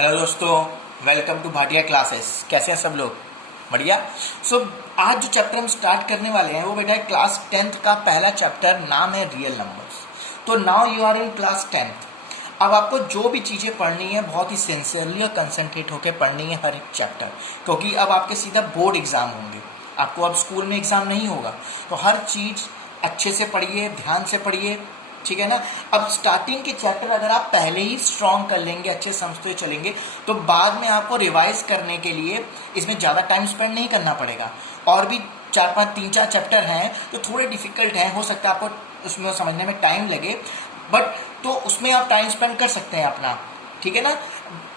Hello दोस्तों, welcome to Bhatia classes. कैसे हैं सब लोग? बढ़िया। आज जो चैप्टर हम स्टार्ट करने वाले हैं वो बेटा है क्लास 10th का पहला चैप्टर, नाम है रियल नंबर्स। तो now you are in class 10th। अब आपको जो भी चीज़ें पढ़नी है बहुत ही सिंसियरली और कंसंट्रेट होकर पढ़नी है हर एक चैप्टर, क्योंकि अब आपके सीधा बोर्ड एग्जाम होंगे। आपको अब स्कूल में एग्जाम नहीं होगा, तो हर चीज़ अच्छे से पढ़िए, ध्यान से पढ़िए, ठीक है ना। अब स्टार्टिंग के चैप्टर अगर आप पहले ही स्ट्रॉन्ग कर लेंगे, अच्छे समझते चलेंगे, तो बाद में आपको रिवाइज करने के लिए इसमें ज़्यादा टाइम स्पेंड नहीं करना पड़ेगा। और भी 4-5 चैप्टर हैं तो थोड़े डिफिकल्ट हैं, हो सकता है आपको उसमें समझने में टाइम लगे, बट तो उसमें आप टाइम स्पेंड कर सकते हैं अपना, ठीक है ना।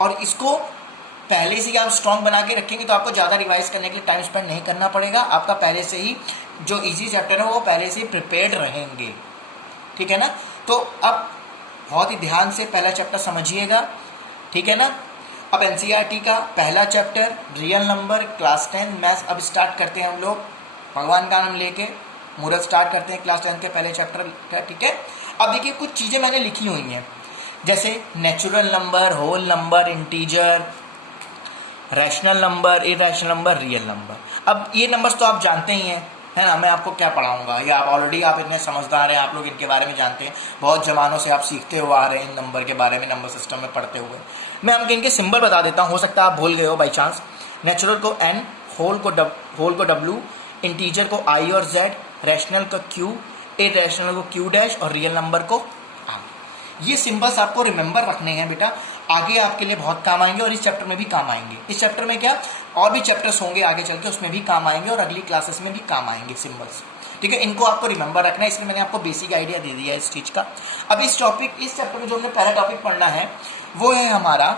और इसको पहले से ही आप स्ट्रॉन्ग बना के रखेंगे तो आपको ज़्यादा रिवाइज करने के लिए टाइम स्पेंड नहीं करना पड़ेगा। आपका पहले से ही जो इजी चैप्टर है वो पहले से ही प्रिपेयर्ड रहेंगे, ठीक है ना। तो अब बहुत ही ध्यान से पहला चैप्टर समझिएगा, ठीक है ना। अब एनसीईआरटी का पहला chapter real number class 10 maths अब स्टार्ट करते हैं हम लोग, भगवान का नाम लेके मुहूर्त स्टार्ट करते हैं क्लास 10 के पहले चैप्टर का, ठीक है। अब देखिए कुछ चीज़ें मैंने लिखी हुई हैं, जैसे natural number, whole number, integer, rational number, irrational number, real number. अब ये नंबर्स तो आप जानते ही हैं, है ना। मैं आपको क्या पढ़ाऊंगा, या आप ऑलरेडी आप इतने समझदार हैं, आप लोग इनके बारे में जानते हैं, बहुत ज़मानों से आप सीखते हुए आ रहे हैं इन नंबर के बारे में, नंबर सिस्टम में पढ़ते हुए। मैं आपको इनके सिंबल बता देता हूँ, हो सकता है आप भूल गए हो बाई चांस। नेचुरल को N, होल को W, इंटीजर को I और Z, रैशनल को Q, इरेशनल को Q डैश और रियल नंबर को R। ये सिंबल्स आपको रिमेंबर रखने हैं बेटा, आगे आपके लिए बहुत काम आएंगे और इस चैप्टर में भी काम आएंगे। इस चैप्टर में क्या और भी चैप्टर्स होंगे आगे चल के, उसमें भी काम आएंगे और अगली क्लासेस में भी काम आएंगे सिंबल्स, ठीक है। इनको आपको रिमेंबर रखना है, इसलिए मैंने आपको बेसिक आइडिया दे दिया है इस चीज़ का। अब इस चैप्टर में जो हमने पहला टॉपिक पढ़ना है वो है हमारा,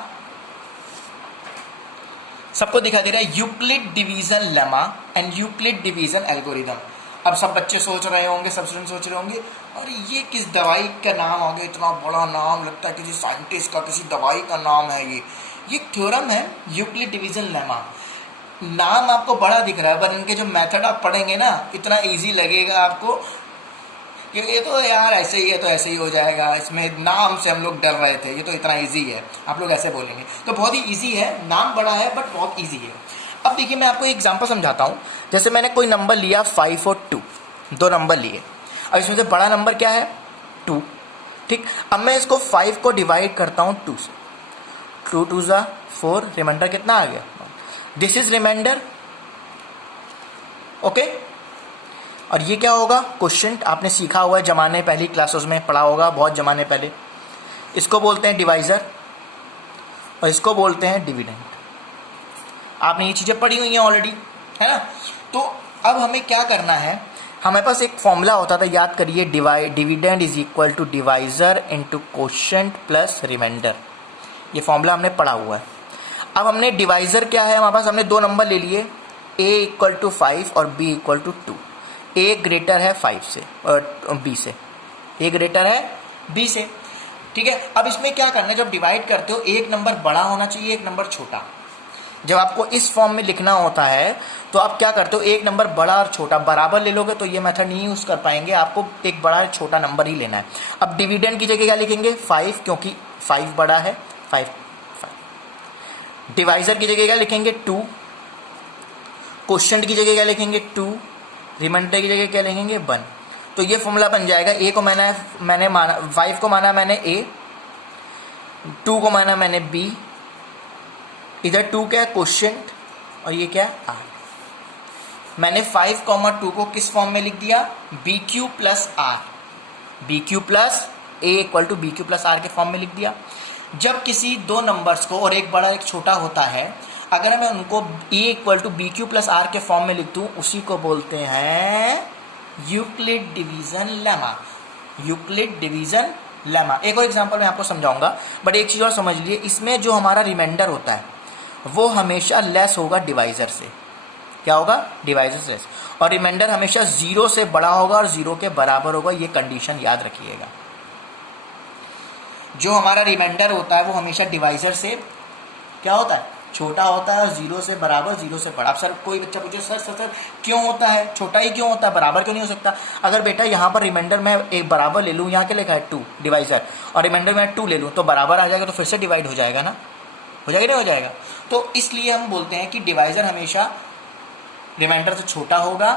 सबको दिखा दे रहा है, Euclid division lemma and Euclid division algorithm. अब सब बच्चे सोच रहे होंगे, सब स्टूडेंट सोच रहे होंगे, और ये किस दवाई का नाम आ गया, इतना बड़ा नाम, लगता है किसी साइंटिस्ट का, किसी दवाई का नाम है ये थ्योरम है यूक्लिड डिवीजन लेमा। नाम आपको बड़ा दिख रहा है, पर इनके जो मेथड आप पढ़ेंगे ना, इतना इजी लगेगा आपको कि ये तो यार ऐसे ही है, तो ऐसे ही हो जाएगा, इसमें नाम से हम लोग डर रहे थे, ये तो इतना इजी है, आप लोग ऐसे बोलेंगे। तो बहुत ही इजी है, नाम बड़ा है बट बहुत इजी है। अब देखिए मैं आपको एक एग्जांपल समझाता हूँ। जैसे मैंने कोई नंबर लिया 5 और 2, दो नंबर लिए, अब इसमें से बड़ा नंबर क्या है 2, ठीक। अब मैं इसको 5 को डिवाइड करता हूँ 2 से, 2 2 ज़ा 4, रिमाइंडर कितना आ गया, दिस इज रिमाइंडर, ओके। और ये क्या होगा, क्वोशिएंट, आपने सीखा हुआ है जमाने पहली क्लासेस में पढ़ा होगा, बहुत जमाने पहले। इसको बोलते हैं डिवाइजर और इसको बोलते हैं डिविडेंड। आपने ये चीज़ें पढ़ी हुई हैं ऑलरेडी, है ना। तो अब हमें क्या करना है, हमारे पास एक फॉर्मूला होता था, याद करिए, dividend is equal to divisor into quotient plus remainder. ये फॉर्मूला हमने पढ़ा हुआ है। अब हमने डिवाइजर क्या है, हमारे पास हमने दो नंबर ले लिए, a इक्वल टू 5 और b equal to 2। a greater है 5 से और b से, a ग्रेटर है b से, ठीक है। अब इसमें क्या करना है, जब डिवाइड करते हो एक नंबर बड़ा होना चाहिए, एक नंबर छोटा। जब आपको इस फॉर्म में लिखना होता है तो आप क्या करते हो, एक नंबर बड़ा और छोटा बराबर ले लोगे तो ये मेथड नहीं यूज़ कर पाएंगे, आपको एक बड़ा और छोटा नंबर ही लेना है। अब डिविडेंड की जगह क्या लिखेंगे 5, क्योंकि 5 बड़ा है, 5। डिवाइजर की जगह क्या लिखेंगे 2, क्वोशिएंट की जगह क्या लिखेंगे 2, रिमाइंडर की जगह क्या लिखेंगे 1। तो ये फॉर्मूला बन जाएगा, a को मैंने माना 5 को माना मैंने a, 2 को माना मैंने b, इधर 2 क्या है क्वोशिएंट और ये क्या है r। मैंने 5,2 को किस फॉर्म में लिख दिया, BQ plus R, BQ plus A equal to BQ plus R के फॉर्म में लिख दिया। जब किसी दो नंबर्स को, और एक बड़ा एक छोटा होता है, अगर मैं उनको A equal to BQ plus R के फॉर्म में लिख दूँ, उसी को बोलते हैं Euclid division lemma. Euclid division lemma. एक और एग्जांपल मैं आपको समझाऊंगा, बट एक चीज़ और समझ लिए, इसमें जो हमारा रिमाइंडर होता है वो हमेशा लेस होगा डिवाइजर से। क्या होगा, डिवाइजर से लेस। और रिमाइंडर हमेशा 0 से बड़ा होगा और 0 के बराबर होगा, ये कंडीशन याद रखिएगा। जो हमारा रिमाइंडर होता है वो हमेशा डिवाइजर से क्या होता है, छोटा होता है, और 0 से बराबर, 0 से बड़ा। अब सर कोई बच्चा पूछे सर क्यों होता है, छोटा ही क्यों होता है, बराबर क्यों नहीं हो सकता। अगर बेटा यहाँ पर रिमाइंडर में एक बराबर ले लूँ, यहाँ क्या लिखा है 2 डिवाइजर, और रिमाइंडर में 2 ले लूँ तो बराबर आ जाएगा, तो फिर से डिवाइड हो जाएगा ना, हो जाएगा नहीं हो जाएगा। तो इसलिए हम बोलते हैं कि डिवाइजर हमेशा रिमाइंडर से छोटा होगा,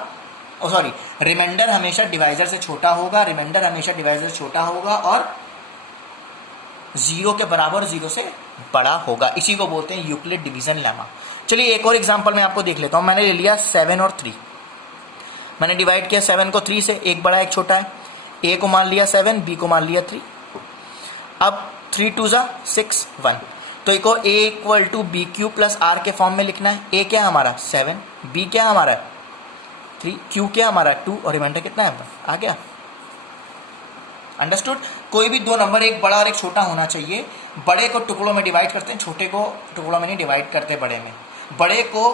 सॉरी रिमाइंडर हमेशा डिवाइजर से छोटा होगा, रिमाइंडर हमेशा डिवाइजर से छोटा होगा और 0 के बराबर 0 से बड़ा होगा। इसी को बोलते हैं यूक्लिड डिवीजन लेमा। चलिए एक और एग्जांपल मैं आपको देख लेता हूं। मैंने ले लिया 7 और 3, मैंने डिवाइड किया 7 को 3 से, एक बड़ा एक छोटा है। ए को मान लिया 7, बी को मान लिया 3। अब 3 2 जा 6 1, तो एक और a equal to B Q plus are के फॉर्म में लिखना है। ए क्या है हमारा 7, बी क्या है हमारा 3, क्यू क्या हमारा 2 और रिमाइंडर कितना है आ गया। अंडरस्टूड। कोई भी दो नंबर एक बड़ा और एक छोटा होना चाहिए। बड़े को टुकड़ों में डिवाइड करते हैं, छोटे को टुकड़ों में नहीं डिवाइड करते। बड़े में बड़े को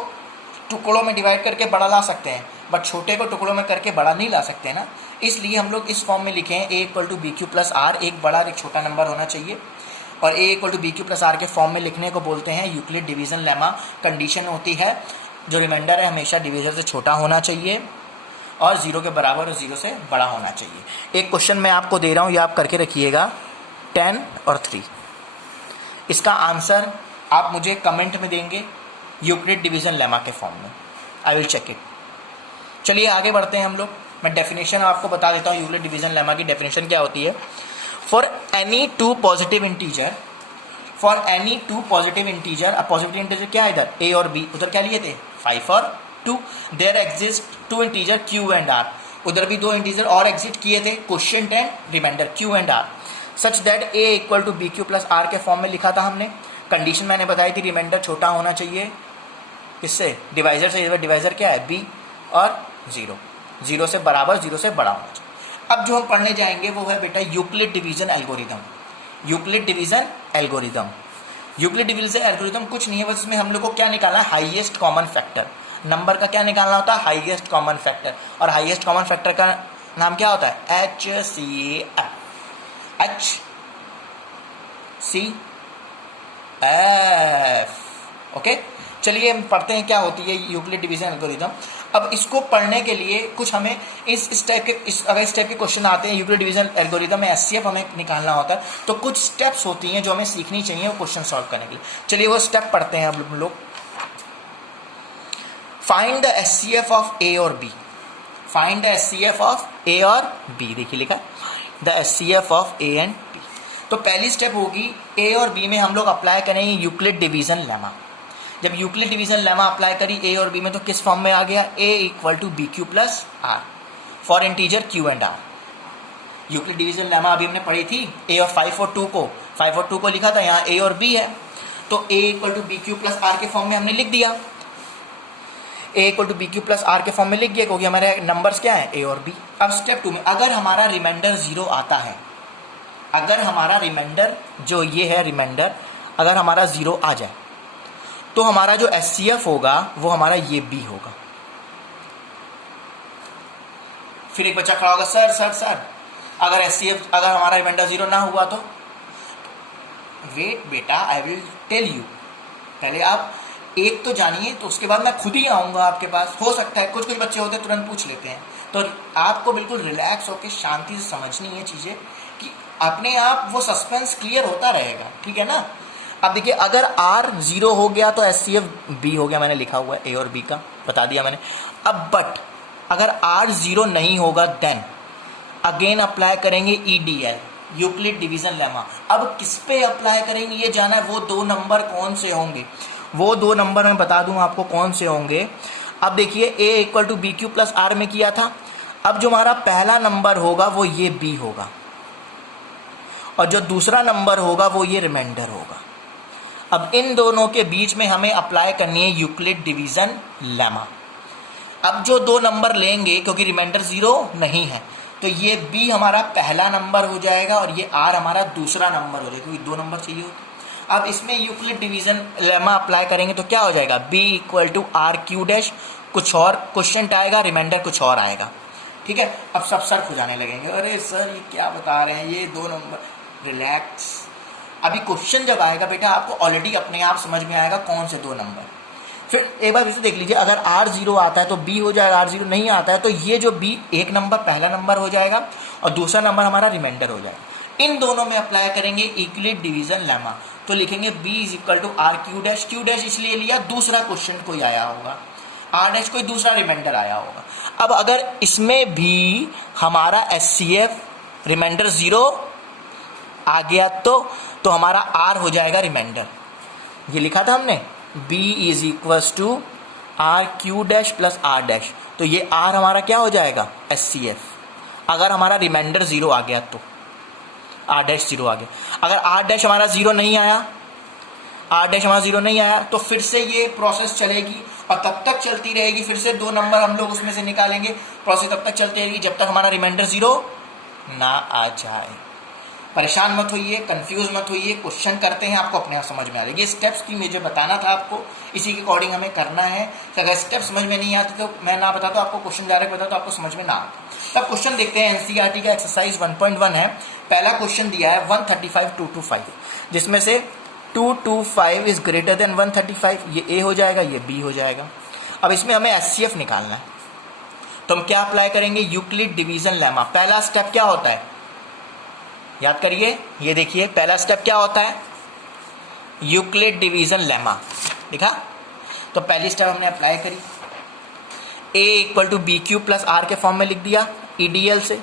टुकड़ों में डिवाइड करके बड़ा ला सकते हैं, बट छोटे को टुकड़ों में करके बड़ा नहीं ला सकते ना। इसलिए हम लोग इस फॉर्म में लिखे हैं a equal to B Q plus r, एक बड़ा और एक छोटा नंबर होना चाहिए। और a equal to B Q plus are के फॉर्म में लिखने को बोलते हैं यूक्लिड डिवीजन लेमा। कंडीशन होती है जो रिमाइंडर है हमेशा डिवीजर से छोटा होना चाहिए और 0 के बराबर और 0 से बड़ा होना चाहिए। एक क्वेश्चन मैं आपको दे रहा हूँ, ये आप करके रखिएगा। 10 और 3, इसका आंसर आप मुझे कमेंट में देंगे यूक्लिड डिवीजन लेमा के फॉर्म में। I will check it. चलिए आगे बढ़ते हैं हम लोग। मैं डेफिनेशन आपको बता देता हूँ यूक्लिड डिवीजन लेमा की डेफिनेशन क्या होती है। For any two positive integer, for any two positive integer, अब पॉजिटिव इंटीजर क्या है इधर ए और बी, उधर क्या लिए थे 5 और 2, there exist two integer Q and R, उधर भी दो इंटीजर और एग्जिस्ट किए थे quotient and remainder Q and R, such that A equal to B Q plus are के फॉर्म में लिखा था हमने। कंडीशन मैंने बताई थी रिमाइंडर छोटा होना चाहिए किससे, डिवाइजर से। डिवाइजर क्या है बी और 0, 0 से बराबर 0 से बड़ा होना चाहिए। अब जो हम पढ़ने जाएंगे वो है बेटा Euclid division algorithm. Euclid division algorithm, Euclid division algorithm कुछ नहीं है, बस इसमें हम लोग को क्या निकालना है, हाईएस्ट कॉमन फैक्टर। नंबर का क्या निकालना होता है, हाईएस्ट कॉमन फैक्टर। और हाईएस्ट कॉमन फैक्टर का नाम क्या होता है, HCF, ओके। चलिए हम पढ़ते हैं क्या होती है यूक्लिड डिवीजन एल्गोरिदम। अब इसको पढ़ने के लिए कुछ हमें इस टाइप के अगर इस टाइप के क्वेश्चन आते हैं यूक्लिड डिवीजन एल्गोरिदम में HCF हमें निकालना होता है, तो कुछ स्टेप्स होती हैं जो हमें सीखनी चाहिए वो क्वेश्चन सॉल्व करने के लिए। चलिए वो स्टेप पढ़ते हैं अब हम लोग। Find the HCF of a और b, find the HCF of a और बी, देखिए लिखा the HCF of a and b. तो पहली स्टेप होगी ए और बी में हम लोग अप्लाई करेंगे यूक्लिड डिवीजन लेमा। जब यूक्लिड डिवीजन लेमा अप्लाई करी ए और बी में तो किस फॉर्म में आ गया, a equal to B Q plus r for integer Q and r. Euclid division lemma अभी हमने पढ़ी थी, ए और 5 और 2 को लिखा था, यहाँ ए और बी है तो a equal to B Q plus are के फॉर्म में हमने लिख दिया, a equal to B Q plus are के फॉर्म में लिख दिया क्योंकि हमारे नंबर्स क्या है ए और बी। अब स्टेप 2 में अगर हमारा रिमाइंडर 0 आता है, अगर हमारा रिमाइंडर जो ये है रिमाइंडर अगर हमारा 0 आ जाए तो हमारा जो HCF होगा वो हमारा ये B होगा। फिर एक बच्चा खड़ा होगा, सर अगर HCF अगर हमारा रिमाइंडर 0 ना हुआ तो, वेट बेटा आई विल टेल यू, पहले आप एक तो जानिए तो उसके बाद मैं खुद ही आऊँगा आपके पास। हो सकता है कुछ बच्चे होते हैं तुरंत पूछ लेते हैं, तो आपको बिल्कुल रिलैक्स होकर शांति से समझनी है चीज़ें कि अपने आप वो सस्पेंस क्लियर होता रहेगा, ठीक है ना। अब देखिए अगर R 0 हो गया तो HCF B हो गया, मैंने लिखा हुआ है A और B का बता दिया मैंने। अब बट अगर R 0 नहीं होगा देन अगेन अप्लाई करेंगे EDL यूक्लिड डिवीजन लेमा। अब किस पे अप्लाई करेंगे ये जाना है, वो दो नंबर कौन से होंगे, वो दो नंबर मैं बता दूं आपको कौन से होंगे। अब देखिए A equal to B Q plus R में किया था, अब जो हमारा पहला नंबर होगा वो ये B होगा और जो दूसरा नंबर होगा वो ये रिमाइंडर होगा। अब इन दोनों के बीच में हमें अप्लाई करनी है यूक्लिड डिवीजन लेमा। अब जो दो नंबर लेंगे क्योंकि रिमाइंडर 0 नहीं है तो ये B हमारा पहला नंबर हो जाएगा और ये R हमारा दूसरा नंबर हो जाएगा क्योंकि दो नंबर चाहिए होते। अब इसमें यूक्लिड डिवीजन लेमा अप्लाई करेंगे तो क्या हो जाएगा, B equal to R Q dash, कुछ और क्वेश्चन आएगा, रिमाइंडर कुछ और आएगा, ठीक है। अब सब सर खुजाने लगेंगे, अरे सर ये क्या बता रहे हैं, ये दो नंबर, रिलैक्स। अभी क्वेश्चन जब आएगा बेटा आपको ऑलरेडी अपने आप समझ में आएगा कौन से दो नंबर। फिर एक बार इसे देख लीजिए, अगर R 0 आता है तो B हो जाएगा, R 0 नहीं आता है तो ये जो B एक नंबर पहला नंबर हो जाएगा और दूसरा नंबर हमारा रिमाइंडर हो जाएगा। इन दोनों में अप्लाई करेंगे यूक्लिड डिवीजन लेमा। तो लिखेंगे b is equal to R Q dash. Q dash इसलिए लिया दूसरा क्वेश्चन कोई आया होगा, आर डैश कोई दूसरा रिमाइंडर आया होगा। अब अगर इसमें भी हमारा एचसीएफ रिमाइंडर 0 आ गया तो हमारा आर हो जाएगा रिमाइंडर। ये लिखा था हमने b is equal to R Q dash plus R dash, तो ये आर हमारा क्या हो जाएगा एचसीएफ। अगर हमारा रिमाइंडर 0 आ गया तो आर डैश 0 आ गया। अगर आर डैश हमारा 0 नहीं आया, आर डैश हमारा 0 नहीं आया तो फिर से ये प्रोसेस चलेगी और तब तक चलती रहेगी। फिर से 2 नंबर हम लोग उसमें से निकालेंगे, प्रोसेस तब तक चलती रहेगी जब तक हमारा रिमाइंडर 0 ना आ जाए। परेशान मत होइए, कंफ्यूज मत होइए, क्वेश्चन करते हैं आपको अपने आप समझ में आ जाएगी। स्टेप्स की मुझे बताना था आपको, इसी के अकॉर्डिंग हमें करना है। तो अगर स्टेप समझ में नहीं आते तो मैं ना बताता, आपको क्वेश्चन डायरेक्ट बताता तो आपको समझ में ना आता। तब क्वेश्चन देखते हैं, एनसीईआरटी का एक्सरसाइज 1.1 है। पहला क्वेश्चन दिया है 135/225, जिसमें से 225 इज ग्रेटर देन 135। ये ए हो जाएगा, ये बी हो जाएगा। अब इसमें हमें एचसीएफ निकालना है, तो हम क्या अप्लाई करेंगे, यूक्लिड डिवीजन लेमा। पहला स्टेप क्या होता है, याद करिए, ये देखिए पहला स्टेप क्या होता है, यूक्लिड डिवीजन लेमा। देखा, तो पहली स्टेप हमने अप्लाई करी, a equal to B Q plus are के फॉर्म में लिख दिया ईडीएल से।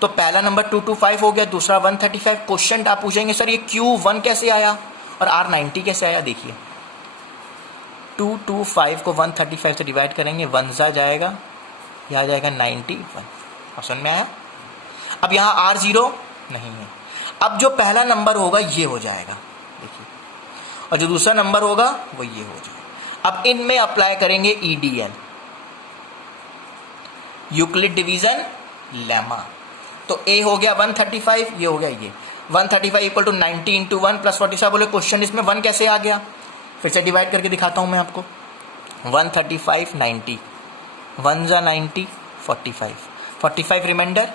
तो पहला नंबर 225 हो गया, दूसरा 135। क्वेश्चन आप पूछेंगे सर ये Q1 कैसे आया और R90 कैसे आया। देखिए 225 को 135 से डिवाइड करेंगे, 1 जा जाएगा, यह आ जाएगा 91। अब समझ में आया। अब यहाँ R0 नहीं है। अब जो पहला नंबर होगा ये हो जाएगा, देखिए, और जो दूसरा नंबर होगा वो ये हो जाएगा। अब इनमें अप्लाई करेंगे ईडीएल, यूक्लिड डिवीजन लेमा। तो ए हो गया 135, ये हो गया ये 135 इक्वल टू 90 इंटू 1 प्लस 47। बोले क्वेश्चन इसमें 1 कैसे आ गया, फिर से डिवाइड करके दिखाता हूं मैं आपको। 135 90, 1 जा 90, 45 रिमाइंडर,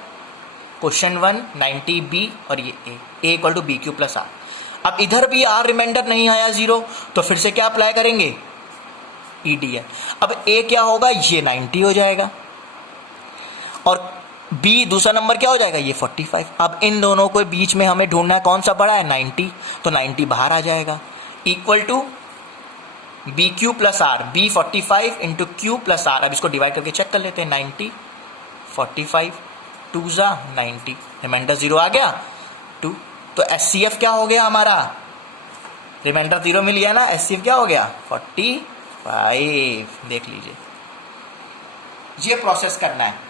क्वेश्चन 1 90 बी और ये a equal to B Q plus are. अब इधर भी आर रिमाइंडर नहीं आया 0, तो फिर से क्या अप्लाई करेंगे, ईडीएल। अब ए क्या होगा, ये 90 हो जाएगा और बी दूसरा नंबर क्या हो जाएगा, ये 45। अब इन दोनों को बीच में हमें ढूंढना है कौन सा बड़ा है, 90, तो 90 बाहर आ जाएगा, equal to B Q plus R, B 45 into Q plus are. अब इसको डिवाइड करके चेक कर लेते हैं, 90 45 2 जा 90, रिमाइंडर 0 आ गया 2। तो एचसीएफ क्या हो गया हमारा, रिमाइंडर 0 मिल गया ना, एचसीएफ क्या हो गया 45। देख लीजिए, ये प्रोसेस करना है।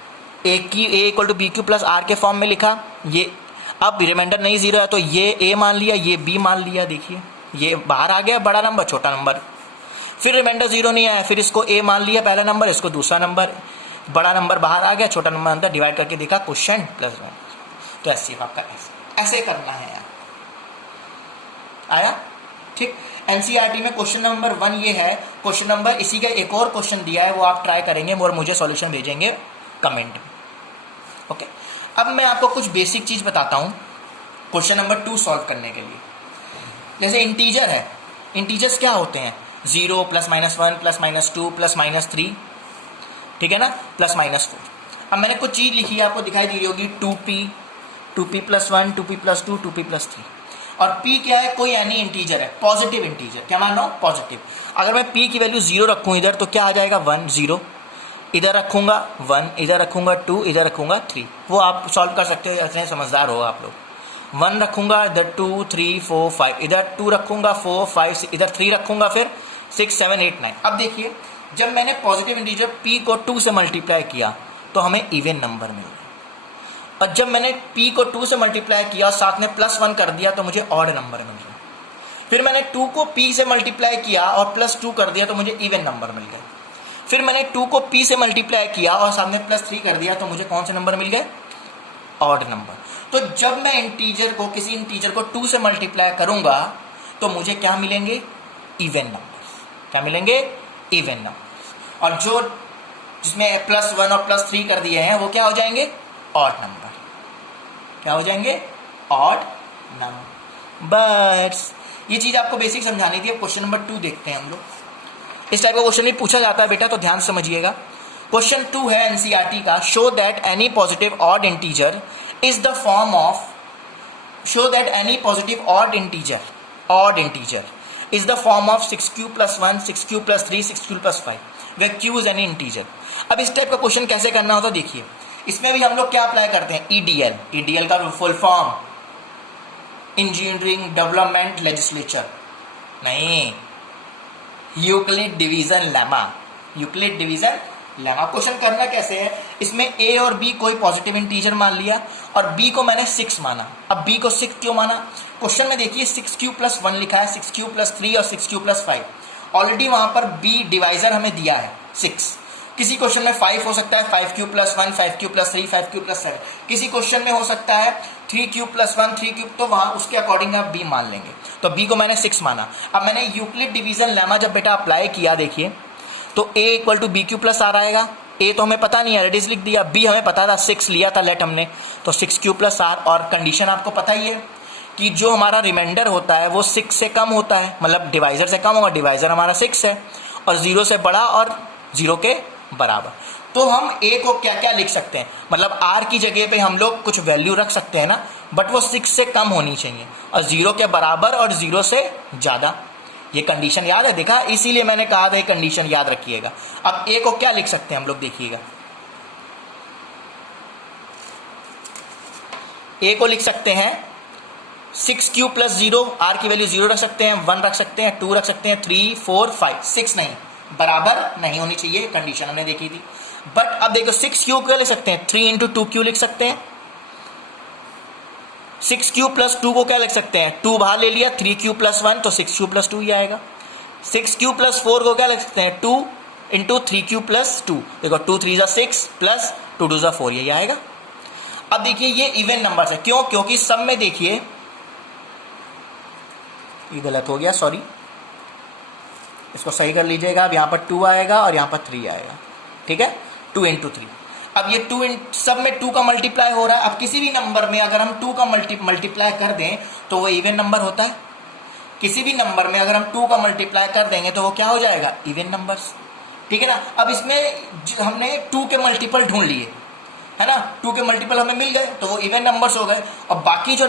A equal to B Q plus are के फॉर्म में लिखा, ये अब रिमाइंडर नहीं 0 है तो ये ए मान लिया, ये बी मान लिया। देखिए ये बाहर आ गया बड़ा नंबर छोटा नंबर, फिर रिमाइंडर 0 नहीं आया, फिर इसको ए मान लिया पहला नंबर, इसको दूसरा नंबर, बड़ा नंबर बाहर आ गया छोटा नंबर अंदर, डिवाइड करके देखा क्वेश्चन प्लस 1। तो ऐसे आपका ऐसे करना है यार, आया ठीक। एनसीईआरटी में क्वेश्चन नंबर 1 ये है। क्वेश्चन नंबर इसी का एक और क्वेश्चन दिया है, वो आप ट्राई करेंगे और मुझे सॉल्यूशन भेजेंगे कमेंट में, ओके। अब मैं आपको कुछ बेसिक चीज बताता हूं क्वेश्चन नंबर 2 सॉल्व करने के लिए। जैसे इंटीजर है, इंटीजर्स क्या होते हैं, 0 plus minus 1 plus minus 2 plus minus 3, ठीक है ना, प्लस माइनस 4। अब मैंने कुछ चीज लिखी है, आपको दिखाई दी होगी, 2p plus 1, 2p plus 2, 2p plus 3। और p क्या है, कोई एनी इंटीजर है, पॉजिटिव इंटीजर। क्या मान लो, पॉजिटिव। अगर मैं p की वैल्यू 0 रखूं इधर तो क्या आ जाएगा, 1 0, इधर रखूंगा 1, इधर रखूंगा 2, इधर रखूंगा 3। वो आप सॉल्व कर सकते हो, इतने समझदार हो आप लोग। 1 रखूंगा, इधर 2 3 4 5, इधर 2 रखूंगा 4 5, इधर 3 रखूंगा, फिर 6 7 8 9। अब देखिए, जब मैंने पॉजिटिव इंटीजर p को 2 से मल्टीप्लाई किया तो हमें इवन नंबर मिल गया, और जब मैंने p को 2 से मल्टीप्लाई किया और साथ में प्लस 1 कर दिया तो मुझे ऑड नंबर मिल गया। फिर मैंने 2 को p से मल्टीप्लाई किया और प्लस 2 कर दिया तो मुझे इवन नंबर मिल गया। फिर मैंने 2 को p से मल्टीप्लाई किया और सामने प्लस 3 कर दिया तो मुझे कौन से नंबर मिल गए, ऑड नंबर। तो जब मैं इंटीजर को, किसी इंटीजर को 2 से मल्टीप्लाई करूंगा तो मुझे क्या मिलेंगे, इवन नंबर। क्या मिलेंगे, इवन नंबर। और जो जिसमें प्लस 1 और प्लस 3 कर दिए हैं वो क्या हो जाएंगे, ऑड नंबर। क्या हो जाएंगे, ऑड नंबर। ये चीज आपको बेसिक समझानी थी। अब क्वेश्चन नंबर 2 देखते हैं हम लोग। इस टाइप का क्वेश्चन भी पूछा जाता है बेटा, तो ध्यान समझिएगा। क्वेश्चन 2 है एनसीईआरटी का, show that any positive odd integer is the form of, show that any positive odd integer odd integer is the form of 6q + 1, 6q + 3, 6q + 5 where q is any integer. अब इस type का question कैसे करना होता है देखिए, इसमें भी हम लोग क्या अप्लाई करते हैं, ईडीएल। ईडीएल का full form engineering development legislature नहीं, Euclid division lemma. Euclid division lemma. Question करना कैसे है, इसमें a और b कोई पॉजिटिव इंटीजर मान लिया और b को मैंने 6 माना। अब b को 6 क्यों माना, क्वेश्चन में देखिए 6q + 1 लिखा है, 6q + 3 और 6q + 5। ऑलरेडी वहां पर b डिवाइजर हमें दिया है 6। किसी क्वेश्चन में 5 हो सकता है, 5q + 1, 5q + 3, 5q + 7। किसी क्वेश्चन में हो सकता है 3q + 1, 3q, तो वहां उसके अकॉर्डिंग आप b मान लेंगे। तो b को मैंने 6 माना। अब मैंने यूक्लिड डिवीजन लेमा जब बेटा अप्लाई किया, देखिए तो a = bq + r आएगा। a तो हमें पता नहीं है, रेडिस लिख दिया। b हमें पता था, 6 लिया था लेट हमने, तो 6q + r। और कंडीशन आपको पता ही है कि जो हमारा रिमाइंडर होता है वो 6 से कम होता है, मतलब डिवाइजर से कम होगा। डिवाइजर हमारा 6 है और 0 से बड़ा और 0 के बराबर। तो हम a को क्या क्या लिख सकते हैं, मतलब r की जगह पे हम लोग कुछ वैल्यू रख सकते हैं ना, बट वो 6 से कम होनी चाहिए और 0 के बराबर और 0 से ज़्यादा। ये कंडीशन याद है, देखा, इसीलिए मैंने कहा था ये कंडीशन याद रखिएगा। अब a को क्या लिख सकते हैं हम लोग, देखिएगा a को लिख सकते हैं 6q + 0, r की वैल्यू 0 रख सकते हैं, 1 रख सकते हैं, 2 रख सकते हैं, 3, 4, 5। 6 नहीं, बराबर नहीं होनी चाहिए, कंडीशन हमने देखी थी। बट अब देखो 6q क्या लिख सकते हैं, 3 × 2q लिख सकते हैं। 6q + 2 को क्या लिख सकते हैं, 2 बाहर ले लिया, 3q + 1 तो 6q + 2 ही आएगा। 6q + 4 को क्या लिख सकते हैं, 2 × 3q + 2। देखो 2 3 = 6 प्लस 2 2 = 4, यही आएगा। अब देखिए ये इवन नंबर है, क्यों, क्योंकि सब में देखिए, ये गलत हो गया, सॉरी, इसको सही कर लीजिएगा। अब यहाँ पर 2 आएगा और यहाँ पर 3 आएगा, ठीक है, 2 × 3। अब ये 2 सब में 2 का मल्टीप्लाई हो रहा है। अब किसी भी नंबर में अगर हम 2 का मल्टीप्लाई कर दें तो वो इवन नंबर होता है। किसी भी नंबर में अगर हम 2 का मल्टीप्लाई कर देंगे तो वो क्या हो जाएगा, इवन नंबर्स, ठीक है ना। अब इसमें हमने 2 के मल्टीपल ढूंढ लिए, है ना, 2 के मल्टीपल हमें मिल गए तो वो इवन नंबर्स हो गए। और बाकी जो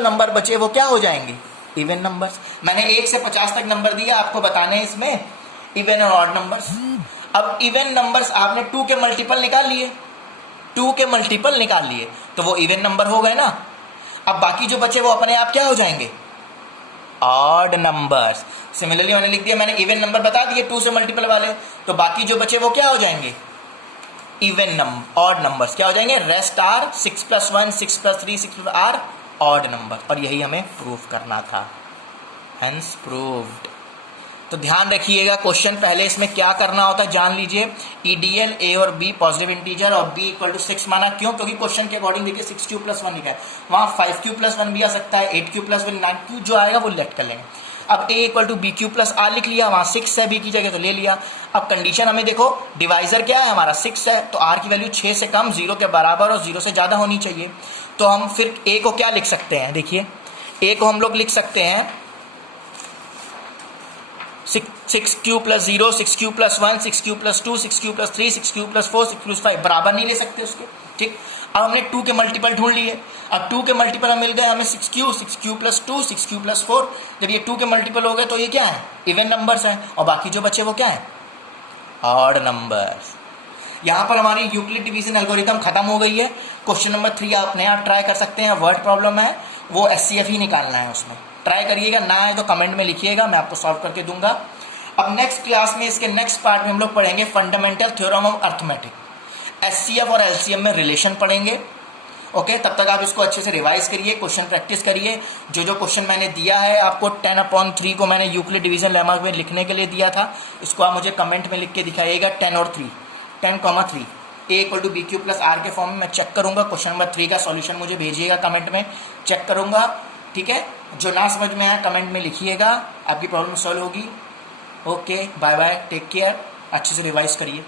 नंबर बचे वो क्या हो जाएंगे, इवन नंबर्स। मैंने 1 से 50 तक नंबर दिया आपको बताने इसमें इवन और ऑड नंबर्स। अब इवन नंबर्स आपने 2 के मल्टीपल निकाल लिए, 2 के मल्टीपल निकाल लिए तो वो इवन नंबर हो गए ना। अब बाकी जो बचे वो अपने आप क्या हो जाएंगे, ऑड नंबर्स। सिमिलरली मैंने लिख दिया, मैंने इवन नंबर बता दिए 2 से मल्टीपल वाले, तो बाकी जो बचे वो क्या हो जाएंगे, इवन नंबर, ऑड नंबर्स क्या हो जाएंगे, rest are 6 + 1, 6 + 3, 6 + are odd number. और यही हमें प्रूव करना था, हेंस प्रूव्ड। तो ध्यान रखिएगा, क्वेश्चन पहले इसमें क्या करना होता है जान लीजिए। ईडीएल a और b पॉजिटिव इंटीजर और b = 6 माना, क्यों, क्योंकि क्वेश्चन के अकॉर्डिंग देखिए 6q + 1 लिखा है, वहां 5q + 1 भी आ सकता है, 8q + 1, 9q, जो आएगा वो लेट कर लेंगे। अब a = bq + r लिख लिया, वहां 6 है b की जगह तो ले लिया। अब कंडीशन हमें देखो, डिवाइजर क्या है हमारा 6 है, तो r की वैल्यू 6 से कम, 0 के बराबर और 0 से ज़्यादा होनी चाहिए। तो हम फिर a को क्या लिख सकते हैं, देखिए a को हम लोग लिख सकते हैं 6q + 0, 6q + 1, 6q + 2, 6q + 3, 6q + 4, 6q + 5, बराबर नहीं ले सकते उसके, ठीक। अब हमने 2 के मल्टीपल ढूंढ लिए। अब 2 के मल्टीपल हम मिल गए हमें 6q, 6q + 2, 6q + 4। जब ये 2 के मल्टीपल हो गए तो ये क्या है, इवन नंबर्स हैं, और बाकी जो बचे वो क्या है, ऑड नंबर्स। यहाँ पर हमारी यूक्लिड डिवीजन एल्गोरिथम खत्म हो गई है। क्वेश्चन नंबर 3 आप नया ट्राई कर सकते हैं, वर्ड प्रॉब्लम है, वो SCF ही निकालना है, उसमें ट्राई करिएगा, ना है तो कमेंट में लिखिएगा, मैं आपको सॉल्व करके दूंगा। अब नेक्स्ट क्लास में, इसके नेक्स्ट पार्ट में हम लोग पढ़ेंगे fundamental theorem of arithmetic, SCF और LCM में रिलेशन पढ़ेंगे। ओके, तब तक आप इसको अच्छे से रिवाइज करिए, क्वेश्चन प्रैक्टिस करिए। जो क्वेश्चन मैंने दिया है आपको 10/3 को मैंने यूक्लिड डिवीजन लेमा में लिखने के लिए दिया था, इसको आप मुझे कमेंट में लिख के दिखाइएगा, 10 और 3, 10,3, a = bq + r के फॉर्म में मैं चेक करूंगा। क्वेश्चन नंबर 3 का सॉल्यूशन मुझे भेजिएगा, कमेंट में चेक करूंगा, ठीक है। जो ना समझ में आया कमेंट में लिखिएगा, आपकी प्रॉब्लम सॉल्व होगी। Okay, bye bye, take care, अच्छे से रिवाइज करिए।